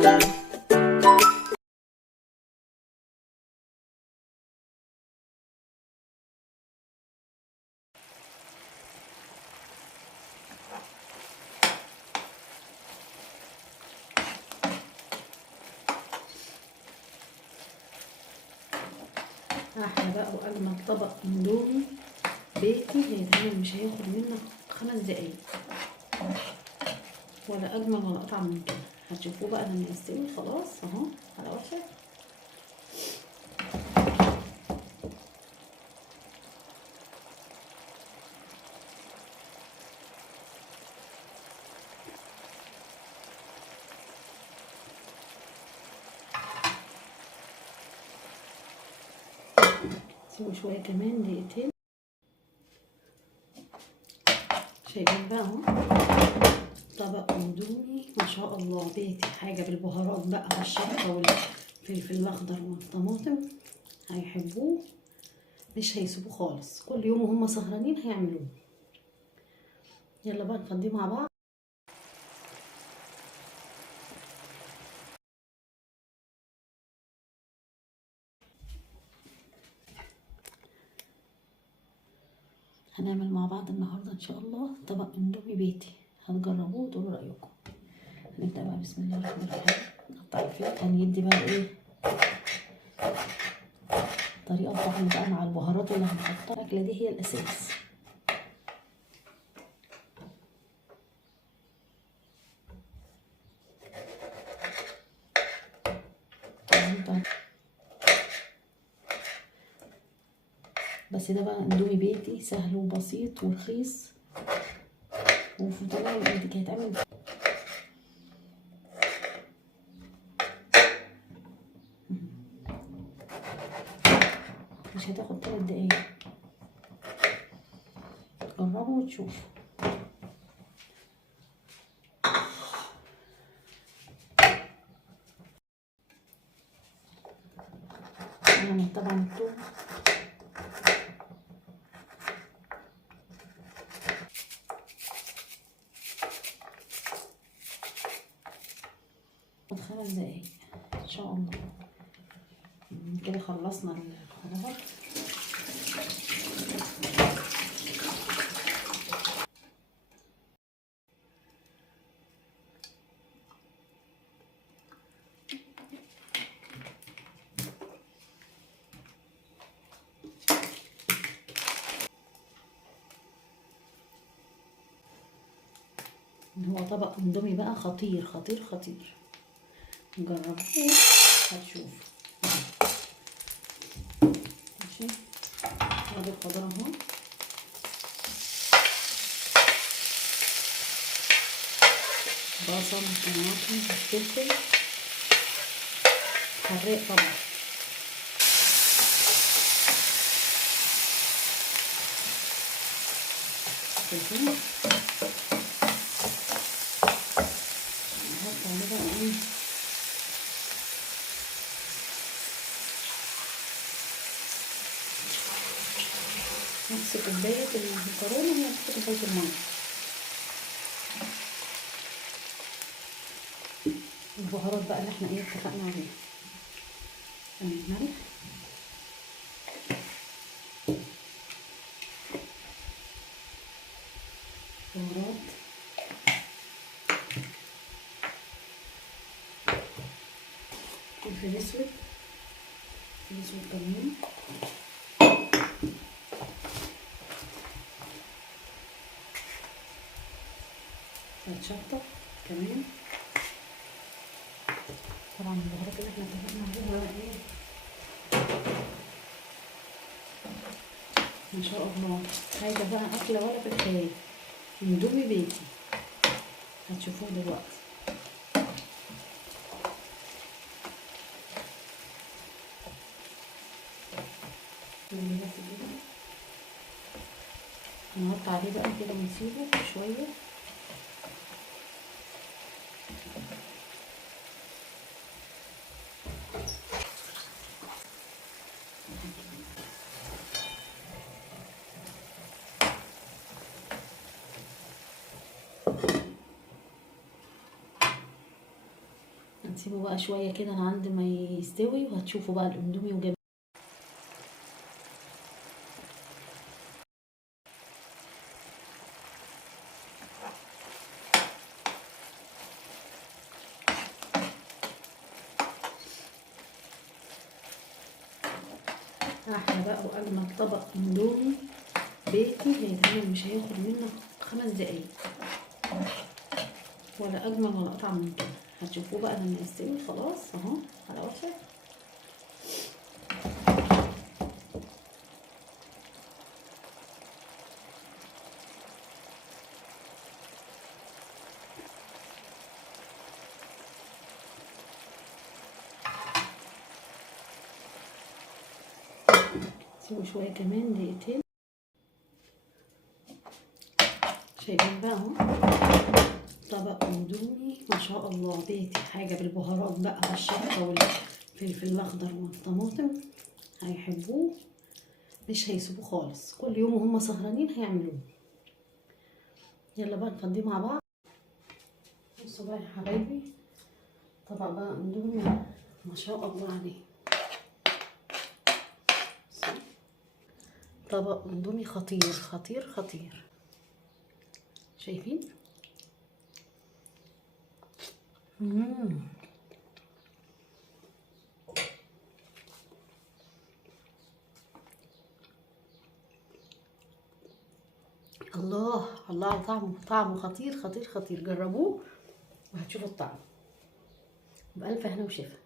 احلى بقى واجمل طبق اندومي بيتي هيتعمل، مش هياخد منك 5 دقايق، ولا اجمل ولا اطعم من كده. هتشوفوه بقى لما يستوي خلاص اهو على وشك. سيبوا شويه كمان دقيقتين. شايفين بقى اهو طبق اندومي ما شاء الله بيتي، حاجه بالبهارات بقى والشطه والفلفل الاخضر والطماطم، هيحبوه مش هيسيبوه خالص. كل يوم وهم سهرانين هيعملوه. يلا بقى نقضيه مع بعض. هنعمل مع بعض النهارده ان شاء الله طبق اندومي بيتي، هتجربوه وتقولوا رايكم. هنبدا بقى بسم الله الرحمن الرحيم. نقطع الفلفل، هندي بقى ايه طريقه طعم بقى مع البهارات اللي هنحطها. الاكله دي هي الاساس. بس ده بقى اندومي بيتي سهل وبسيط ورخيص وفي طريقه بايدك هيتعمل. مش هتاخد 3 دقايق، جربوا وتشوفوا. يعني طبعا الثوم خد 5 دقايق ان شاء الله. كده خلصنا الخضار. هو طبق اندومي بقى خطير خطير خطير، جربوه هتشوفوا. ماشي، ادي الخضار اهو. بصل طماطم فلفل حراق طبعا. شايفين؟ نحط عليه بقى ايه نفس كوباية المكرونة هي نفس كوباية المية. البهارات بقى اللي احنا ايه اتفقنا عليها، الملح بهارات فلفل اسود، فلفل اسود كمان، شطة كمان. طبعا البهارات اللي احنا اتفقنا عليها ايه ما شاء الله. حاجة بقى أكلة ولا في الخيال، اندومي بيتي هتشوفوه دلوقتي. هنحط عليه بقى كده ونسيبه شوية. هنسيبه بقى شويه كده لعند ما يستوي، وهتشوفوا بقى الاندومي وجميل. احلى بقى واجمل طبق اندومي بيتي هيتعمل، مش هياخد منك 5 دقايق، ولا اجمل ولا اطعم من كده. هتشوفوه بقى لما يستوي خلاص اهو على وشك. سيبوا شويه كمان دقيقتين. شايفين بقى اهو طبق اندومي ما شاء الله بيتي، حاجه بالبهارات بقى والشطه والفلفل الاخضر والطماطم، هيحبوه مش هيسيبوه خالص. كل يوم وهم سهرانين هيعملوه. يلا بقى نفضيه مع بعض. بصوا بقى يا حبايبي، طبق بقى اندومي ما شاء الله عليه. طبق اندومي خطير خطير خطير. شايفين؟ الله الله على طعمه، طعمه خطير خطير خطير. جربوه وهتشوفوا الطعم. بألف هنا وشفا.